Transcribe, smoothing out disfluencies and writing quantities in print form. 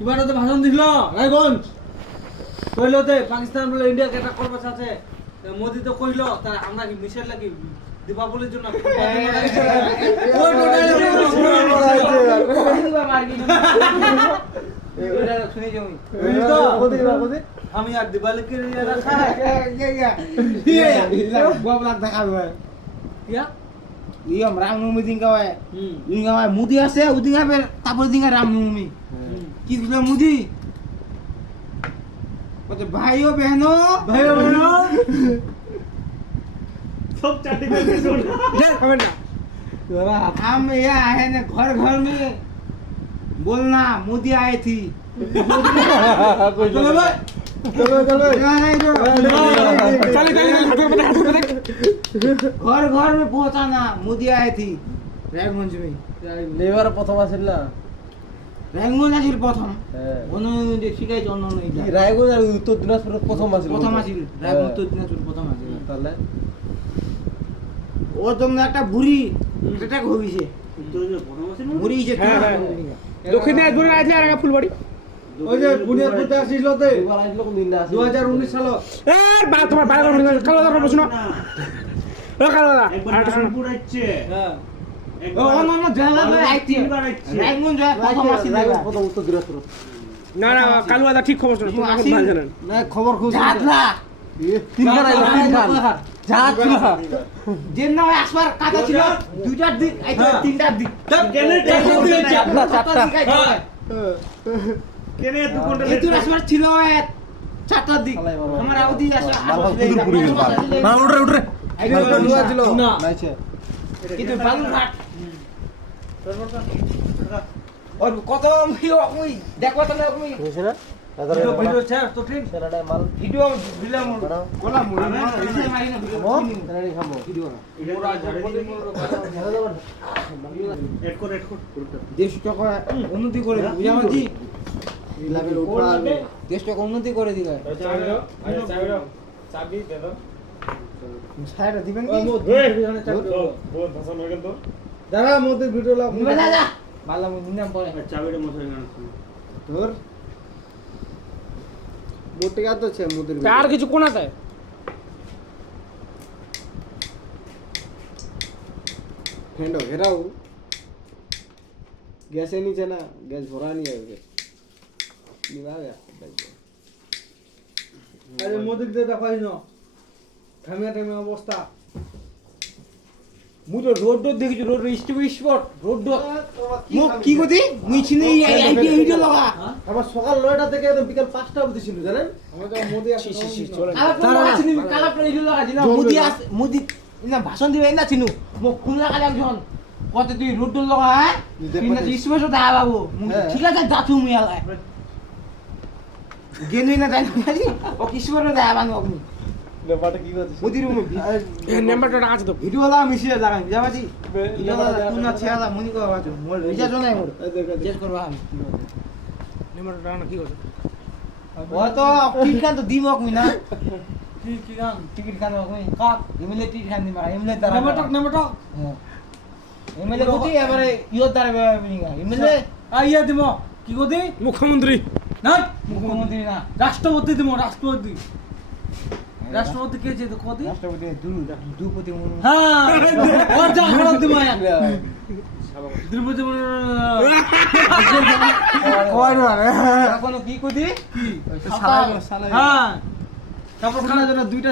এবারে তো ভাষণ দিল রায়গঞ্জ কইলতে পাকিস্তান বলে ইন্ডিয়াকে অ্যাটাক করবে আছে মোদি তো কইল তার আমরা কি মিশাইল লাগি দীপাবলির জন্য ওই টোটালি আমি আর দিবালিকে রাখা গোবলাক দেখাবে क्या ইয়ম রামনবমী দিন গায় দিন গায় মুদি আছে ওদিন গাবে তারপর দিন রামনবমী কি কইলো মুদি বলে ভাইও বহনো सब चाटी पे सुन जा कमेंट ना हम यहाँ है ना घर घर में बोलना मोदी आए थी चलो भाई चलो घर घर में पहुंचाना मोदी आए थी রায়গঞ্জ में লেবার প্রথম আসেন না রায়গঞ্জ আজির প্রথম অন্য যে শিখাইছে অন্য অন্য কি রায়গঞ্জ আর উত্তর দিনাজপুর প্রথম আসেন প্রথম আজিল রায়গঞ্জ উত্তর দিনাজপুর প্রথম আজিল তাহলে ও তোমরা একটা বুড়ি এটা হইছে বুড়ি যে দক্ষিণ দিনাজপুরে আসলে আর ফুলবাড়ি ওই যে বুনিয়াদপুরতে আসিল তে এবার আসলো কোন দিন না আসে 2019 সাল এ বা তোমার বাইরে কালো দাদা বসো না ও কালো দাদা আর শোনো হ্যাঁ ও অন্য অন্য জেলা ধরে আইছে রায়গঞ্জ প্রথম আসিল রায়গঞ্জ প্রথম উত্তর দিনাজপুর না না কালো দাদা ঠিক খবর শোনো তুমি এখন ভালো জানেন না খবর খুব জাতলা তিনবার আইলো তিনবার জাত না যে না আসবার কথা ছিল দুইটার দিক আইছে তিনটার দিক কেনে টেনশন দিয়েছে না চারটা কেনে তুই কোনটা এই তোর আসবার ছিল চারটার দিক আলাই বাবা। আমার আউদি আসে বাবা কুদুর পুরি গেল না উঠরে উঠরে আইডিয়া দুয়া ছিল না নাইছে কিন্তু বালুরঘাট और কত মুই দেখবা তো না মুই হইছে না ভিডিও ভিডিও ছাড় তো ঠিক সেরাটা মাল ভিডিও দিলাম বানাও কোলা মুড়ি এই মারি না ভিডিও মো সেরাটি খাবো ভিডিও মোরা ঝাড়ে এড কর দেশ টাকা উন্নতি করে বুঝা মাঝি লেভেল উপরে আসবে দেশ টাকা উন্নতি করে দিলে চাবি দে দাও ছাইরা দিবেন ও কি মো দুজনে চাবি দাও বহুত ভাষা নয় তো দাঁড়া মোদের ভিডিও লাগ নিবে না যা ভালো মুই নিলাম পরে চাবিটা মশাই গান তোর মোটে গাত আছে মোদের আর কিছু কোন আছে ফেন্ডো ঘেরাও গ্যাসে নিচে না গ্যাস ভরা নিয়ে আসবে নিবা গা আরে মোদের দে দেখাই না থামিয়া থামিয়া অবস্থা মুই তো রোড রোড দেখিছো রোড স্পট রোড রোড মুই কি কইতি মুই ছিনি এই ভিডিও লাগা আমার সকাল 9টা থেকে একদম বিকাল 5টা অবধি ছিল জানেন আমাদের মোদি আসে চলে কালা ছিনি কালা ভিডিও লাগা দিনা মোদি আস মোদি না ভাষণ দিবে না চিনু মো খুলনা কালে একজন কত তুই রোড রোড লাগা হ্যাঁ তুই না স্পট দা বাবু ঠিক আছে যাচু মুই আলাই গেলি না জানি ও কিশোর দা বানু আপনি ব্যাপারটা কি করছিস মোদি রুম নাম্বারটা আছে তো ভিডিও লাগা মিশিয়ে লাগাই যাবাজি ভিডিও লাগা তুই না ছেলা মনি কো বাজু মোর রিচার্জ নাই মোর চেক করবা আমি নাম্বারটা কি করছে ও তো টিকিট খান তো দিমক মুই না কি গান টিকিট খান মুই কাপ এমএলএ টিকিট খান দিমা এমএলএ তারা নামটক এমএলএ কোটি এবারে ইয়ো তারা বিনিগা এমএলএ আইয়া দিম কি কদি মুখ্যমন্ত্রী না মুখ্যমন্ত্রী না রাষ্ট্রপতি দিম রাষ্ট্রপতি রাষ্ট্রপতি কে যে তো কদি রাষ্ট্রপতি দুপতি মুর্মু হ্যাঁ ওর যা হরদ দিম দ্রৌপদী কয় না কোন কি কইদি হ্যাঁ তারপর খানা জন্য দুইটা